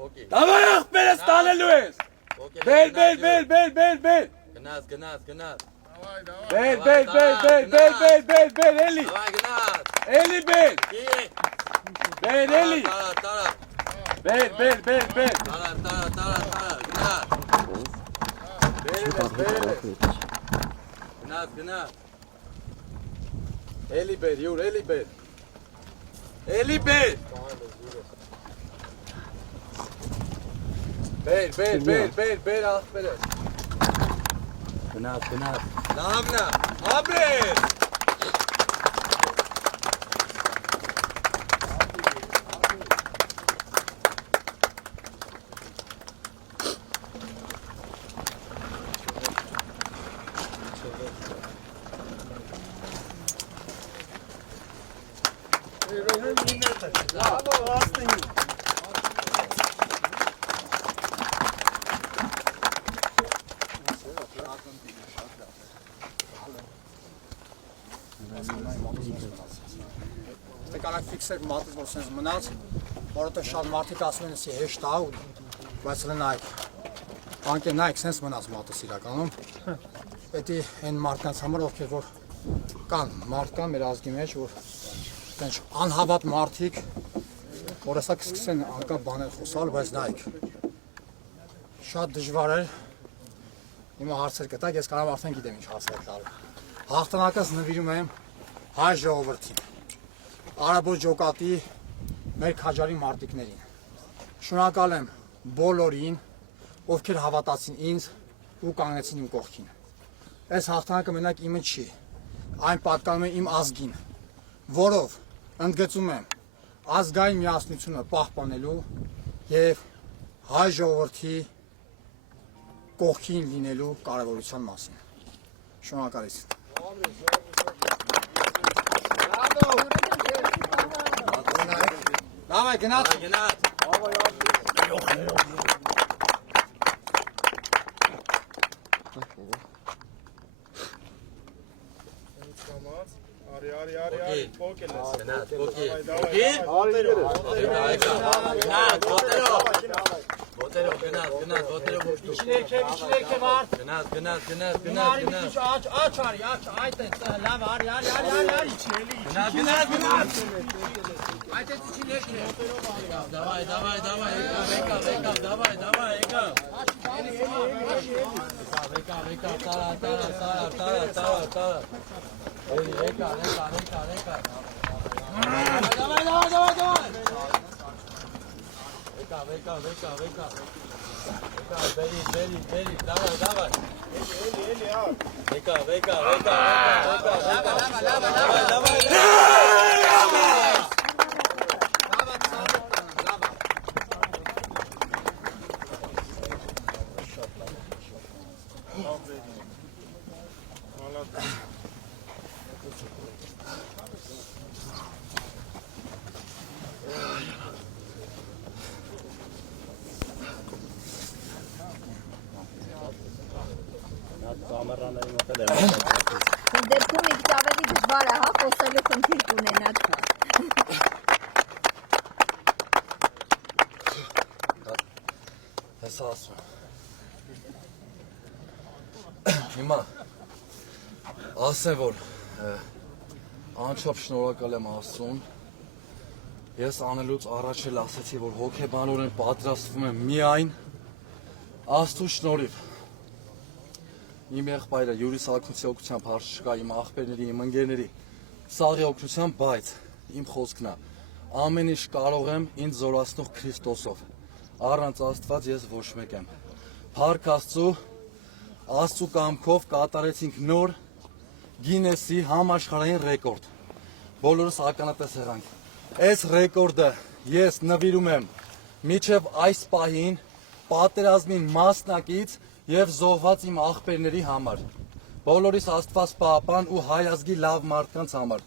Давай ախպերս տանելու ես։ Բել։ Գնաց։ Բել, էլի։ Давай գնաց։ Էլի բել։ Բել, էլի։ Տարա։ Բել։ Տարա։ Գնաց։ Գնաց։ Էլի բել, յուր, էլի բել։ Էլի բել։ Բել ախպերս։ Գնաց։ Լավնա, ապրել։ Կանանք ֆիքսեր մատը որ սենց մնաց, որովհետև շատ մարդիկ ասում են էսի հեշտ է, բայց նայեք, անկե նայեք սենց մնաց մատս իրականում, պետք է այն մարդկանց համար, ովքեր որ կան, մարդ կան մեր ազգի մեջ, որ տենց անհավատ մարդիկ, որ հեսա կսկսեն անկապ բաներ խոսալ, բայց նայեք, շատ դժվար էր, հիմա հարցեր կտակ, ես կարող արդեն գիտեմ ինչ հարցեր տալու, հաղթանակս նվիրում եմ հայ ժողովրդին, Արաբոց ջոկատի մեր քաջարի մարտիկներին։ Շնորհակալ եմ բոլորին, ովքեր հավատացին ինձ ու կանգնեցին իմ կողքին։ Այս հաղթանակը մենակ իմը չի, այն պատկանում է իմ ազգին, որով ընդգծում եմ ազգային միասնությունը պահպանելու և հայ ժողովրդի կողքին լինելու կարևորության մասին։ Շնորհակալություն։ Давай, գնաց։ Արի, փոքել ես։ Գնաց, փոքի։ Դեպքում իգ ավելի դժվար է, հա, խոսելու խնդիր կունենաք։ Հեսա ասում։ Հիմա ասեմ, որ անչափ շնորհակալ եմ Աստծուն։ Ես անելուց առաջ էլ ասեցի, որ հոգեբանորեն պատրաստվում եմ միայն Աստծո շնորհիվ։ Իմ եղբայրը Յուրի Սարգսյանի օգնությամբ հարց չկա, իմ աղբերների, իմ ընկերների սաղի օգնությամբ, բայց իմ խոսքն է, ամեն ինչ կարող եմ ինձ զորացնող Քրիստոսով։ Առանց Աստված ես ոչ մեկ եմ։ Փառք Աստծո կամքով կատարեցինք նոր Գինեսի համաշխարհային ռեկորդ։ Բոլորս ականատես եղանք։ Այս ռեկորդը ես նվիրում եմ միջև այս պահին պատերազմին մասնակից եւ զոհված իմ աղբերների համար։ Բոլորիս Աստված պահապան ու հայ ազգի լավ մարդկանց համար։